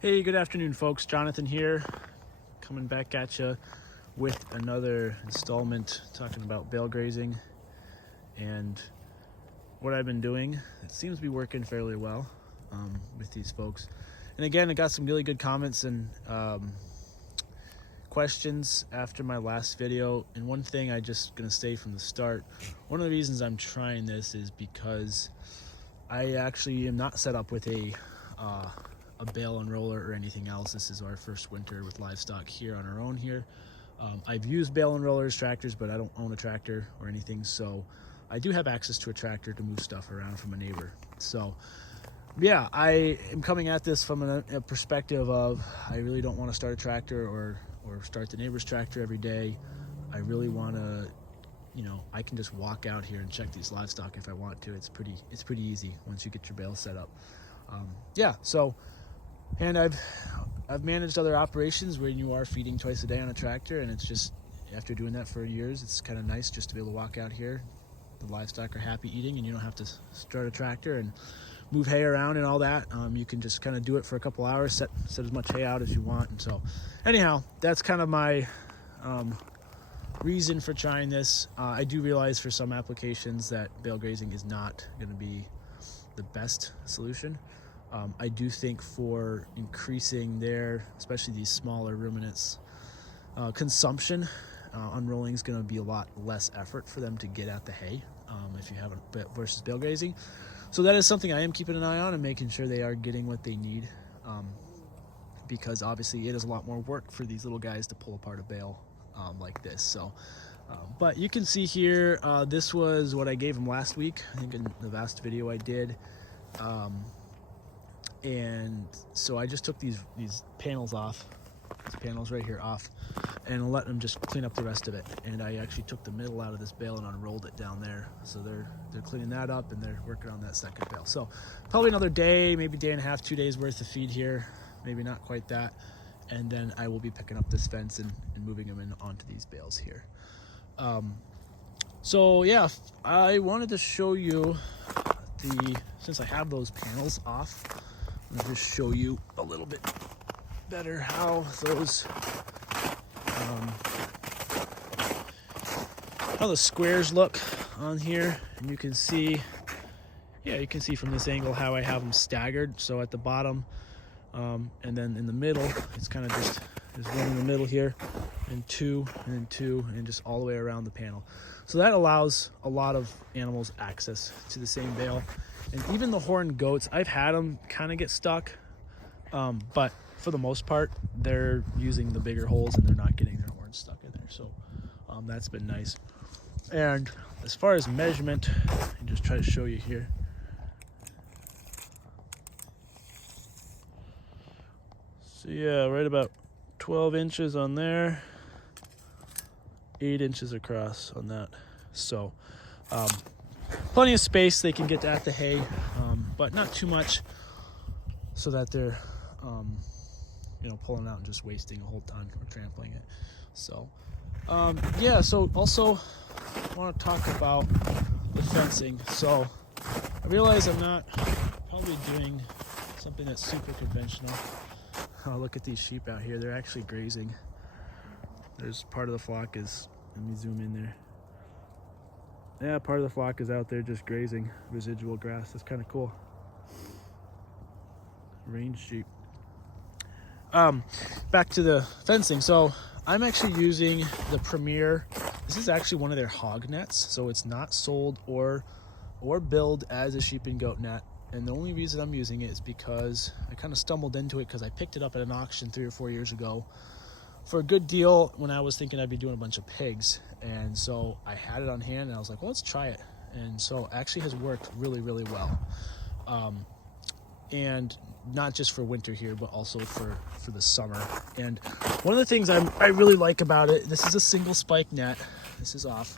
Hey, good afternoon, folks. Jonathan here, coming back at you with another installment talking about bale grazing and what I've been doing. It seems to be working fairly well with these folks. And again, I got some really good comments and questions after my last video. And one thing I just gonna say from the start, one of the reasons I'm trying this is because I actually am not set up with a bale unroller or anything else. This is our first winter with livestock here on our own here. I've used bale unrollers, tractors, but I don't own a tractor or anything, so I do have access to a tractor to move stuff around from a neighbor. So yeah, I am coming at this from a perspective of I really don't want to start a tractor or start the neighbor's tractor every day. I really want to, I can just walk out here and check these livestock if I want to. It's pretty easy once you get your bale set up. And I've managed other operations where you are feeding twice a day on a tractor, and it's just, after doing that for years, it's kind of nice just to be able to walk out here. The livestock are happy eating, and you don't have to start a tractor and move hay around and all that. You can just kind of do it for a couple hours, set as much hay out as you want. And so anyhow, that's kind of my reason for trying this. I do realize for some applications that bale grazing is not going to be the best solution. I do think for increasing their, especially these smaller ruminants, consumption, unrolling is going to be a lot less effort for them to get at the hay if you haven't, versus bale grazing. So that is something I am keeping an eye on and making sure they are getting what they need, because obviously it is a lot more work for these little guys to pull apart a bale like this. So, but you can see here, this was what I gave them last week, I think in the last video I did. And so I just took these panels off, these panels right here off, and let them just clean up the rest of it. And I actually took the middle out of this bale and unrolled it down there. So they're cleaning that up, and they're working on that second bale. So probably another day, maybe day and a half, 2 days worth of feed here, maybe not quite that. And then I will be picking up this fence and moving them in onto these bales here. So yeah, I wanted to show you since I have those panels off, I'll just show you a little bit better how those how the squares look on here. And you can see from this angle how I have them staggered. So at the bottom, and then in the middle, it's kind of just there's one in the middle here, and two, and then two, and just all the way around the panel. So that allows a lot of animals access to the same bale. And even the horned goats, I've had them kind of get stuck, but for the most part, they're using the bigger holes and they're not getting their horns stuck in there. So that's been nice. And as far as measurement, I'll just try to show you here. So yeah, right about 12 inches on there, 8 inches across on that. So plenty of space, they can get at the hay, but not too much so that they're pulling out and just wasting a whole ton or trampling it. So yeah, so also I want to talk about the fencing. So I realize I'm not probably doing something that's super conventional. Look at these sheep out here, they're actually grazing. There's part of the flock is, let me zoom in there. Yeah, part of the flock is out there just grazing residual grass. That's kind of cool. Range sheep. Back to the fencing. So I'm actually using the Premier. This is actually one of their hog nets. So it's not sold or billed as a sheep and goat net. And the only reason I'm using it is because I kind of stumbled into it because I picked it up at an auction 3 or 4 years ago for a good deal when I was thinking I'd be doing a bunch of pigs. And so I had it on hand and I was like, well, let's try it. And so it actually has worked really, really well. And not just for winter here, but also for the summer. And one of the things I really like about it, this is a single spike net. This is off.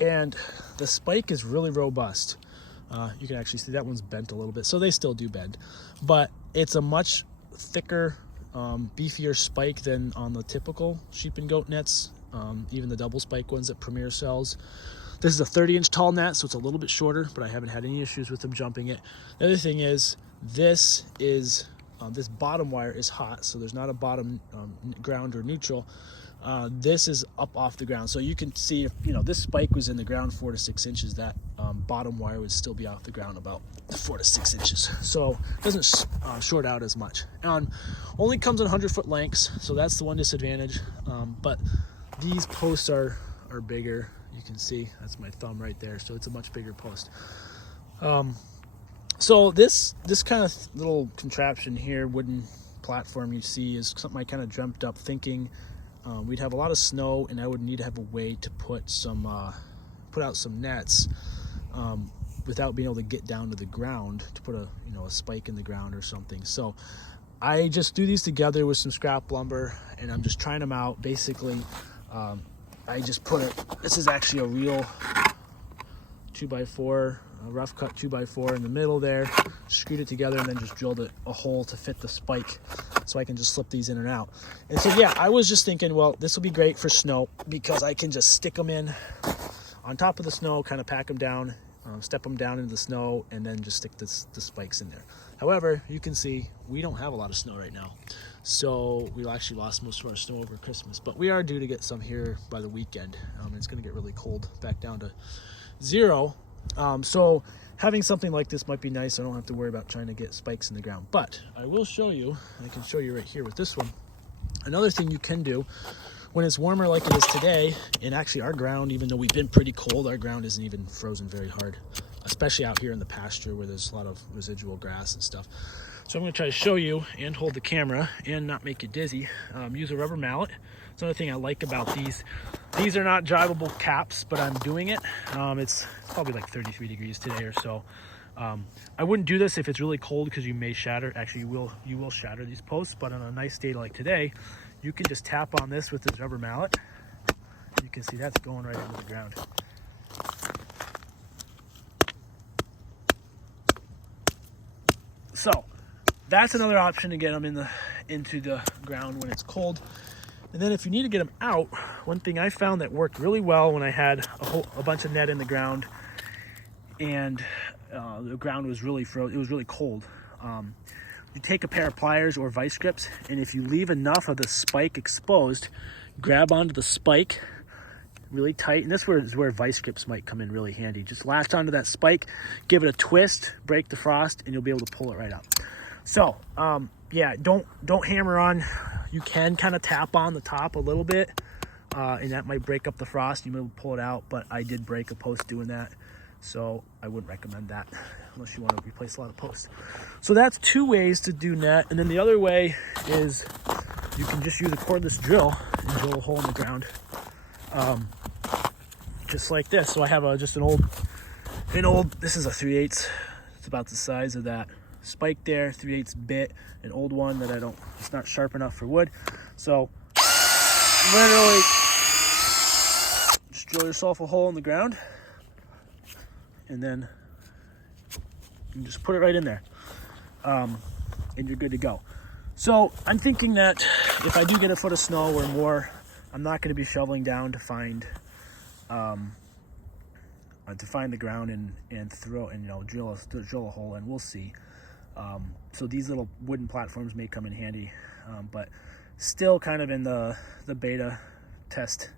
And the spike is really robust. You can actually see that one's bent a little bit. So they still do bend. But it's a much thicker, beefier spike than on the typical sheep and goat nets, even the double spike ones that Premier sells. This is a 30-inch tall net, so it's a little bit shorter, but I haven't had any issues with them jumping it. The other thing is This is this bottom wire is hot, so there's not a bottom ground or neutral. This is up off the ground, so you can see if this spike was in the ground 4 to 6 inches, that bottom wire would still be off the ground about 4 to 6 inches, so it doesn't short out as much. Only comes in 100-foot lengths, so that's the one disadvantage. But these posts are bigger. You can see that's my thumb right there, so it's a much bigger post. So this kind of little contraption here, wooden platform you see, is something I kind of dreamt up thinking we'd have a lot of snow and I would need to have a way to put out some nets without being able to get down to the ground to put a spike in the ground or something. So I just do these together with some scrap lumber, and I'm just trying them out. Basically, I just put this is actually a real 2x4, a rough cut 2x4 in the middle there, screwed it together, and then just drilled a hole to fit the spike so I can just slip these in and out. And so yeah, I was just thinking, well, this will be great for snow because I can just stick them in on top of the snow, kind of pack them down, step them down into the snow, and then just stick the spikes in there. However, you can see we don't have a lot of snow right now, so we actually lost most of our snow over Christmas, but we are due to get some here by the weekend. It's going to get really cold, back down to 0. So having something like this might be nice. I don't have to worry about trying to get spikes in the ground. But I will show you, I can show you right here with this one. Another thing you can do when it's warmer like it is today, and actually our ground, even though we've been pretty cold, our ground isn't even frozen very hard, especially out here in the pasture where there's a lot of residual grass and stuff. So I'm going to try to show you and hold the camera and not make you dizzy. Use a rubber mallet. It's another thing I like about these. These are not drivable caps, but I'm doing it. It's probably like 33 degrees today or so. I wouldn't do this if it's really cold because you may shatter. Actually, you will shatter these posts, but on a nice day like today, you can just tap on this with this rubber mallet. You can see that's going right into the ground. So that's another option to get them into the ground when it's cold. And then if you need to get them out, one thing I found that worked really well when I had a bunch of net in the ground and the ground was really frozen, it was really cold. You take a pair of pliers or vice grips, and if you leave enough of the spike exposed, grab onto the spike really tight, and this is where vice grips might come in really handy. Just latch onto that spike, give it a twist, break the frost, and you'll be able to pull it right out. So yeah, don't hammer on. You can kind of tap on the top a little bit, and that might break up the frost. You may pull it out, but I did break a post doing that, so I wouldn't recommend that unless you want to replace a lot of posts. So that's 2 ways to do net. And then the other way is you can just use a cordless drill and drill a hole in the ground, just like this. So I have just an old, this is a 3/8. It's about the size of that spike there, 3/8 bit, an old one that it's not sharp enough for wood. So literally just drill yourself a hole in the ground, and then you can just put it right in there, and you're good to go. So I'm thinking that if I do get a foot of snow or more, I'm not going to be shoveling down to find the ground and drill a hole, and we'll see. So these little wooden platforms may come in handy, but still kind of in the beta test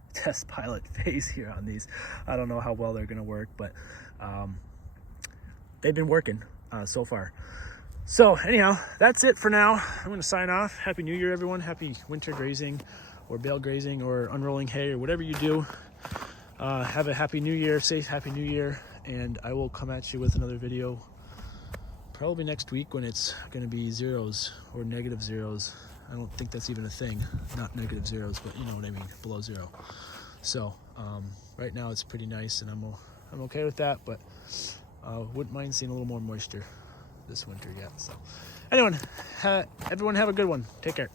pilot phase here on these. I don't know how well they're going to work, but they've been working so far. So anyhow, that's it for now. I'm going to sign off. Happy New Year, everyone. Happy winter grazing or bale grazing or unrolling hay or whatever you do. Have a happy New Year, safe happy New Year, and I will come at you with another video probably next week when it's going to be zeros or negative zeros. I don't think that's even a thing, not negative zeros, but you know what I mean, below 0. So right now it's pretty nice, and I'm okay with that, but wouldn't mind seeing a little more moisture this winter yet. So anyway, everyone have a good one. Take care.